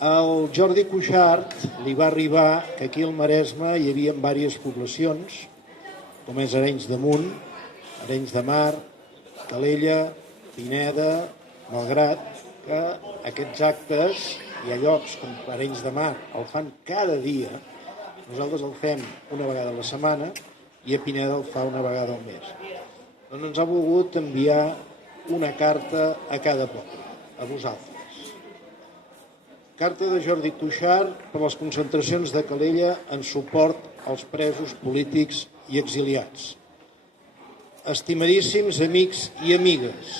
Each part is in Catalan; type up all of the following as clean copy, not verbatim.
Al Jordi Cuixart li va arribar que aquí al Maresme hi havia diverses poblacions, com és Arenys de Munt, Arenys de Mar, Calella, Pineda, Malgrat, que aquests actes hi ha llocs com Arenys de Mar el fan cada dia, nosaltres el fem una vegada a la setmana i a Pineda el fa una vegada al mes. Doncs ens ha volgut enviar una carta a cada poble, a vosaltres. Carta de Jordi Cuixart per les concentracions de Calella en suport als presos polítics i exiliats. Estimadíssims amics i amigues,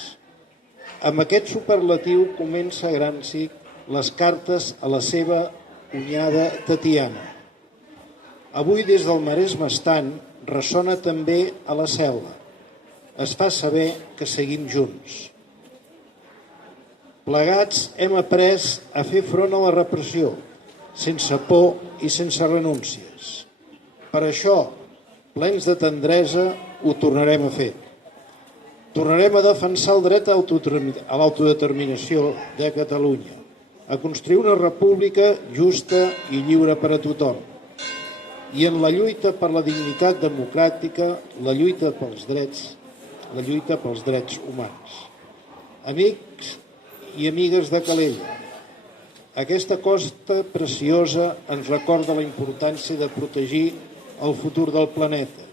amb aquest superlatiu comença a Gramsci les cartes a la seva cunyada Tatiana. Avui des del Maresme estant ressona també a la Selva. Es fa saber que seguim junts. Plegats hem après a fer front a la repressió, sense por i sense renúncies. Per això, plens de tendresa, ho tornarem a fer. Tornarem a defensar el dret a l'autodeterminació de Catalunya, a construir una república justa i lliure per a tothom. I en la lluita per la dignitat democràtica, la lluita pels drets humans. Amics i amigues de Calella, aquesta costa preciosa ens recorda la importància de protegir el futur del planeta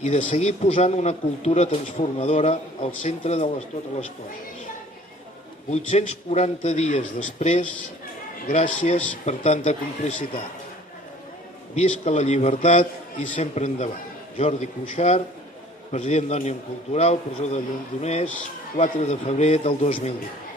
i de seguir posant una cultura transformadora al centre de totes les coses. 840 dies després, gràcies per tanta complicitat. Visca la llibertat i sempre endavant. Jordi Cuixart, president d'Òmnium Cultural, presó de Lledoners, 4 de febrer del 2020.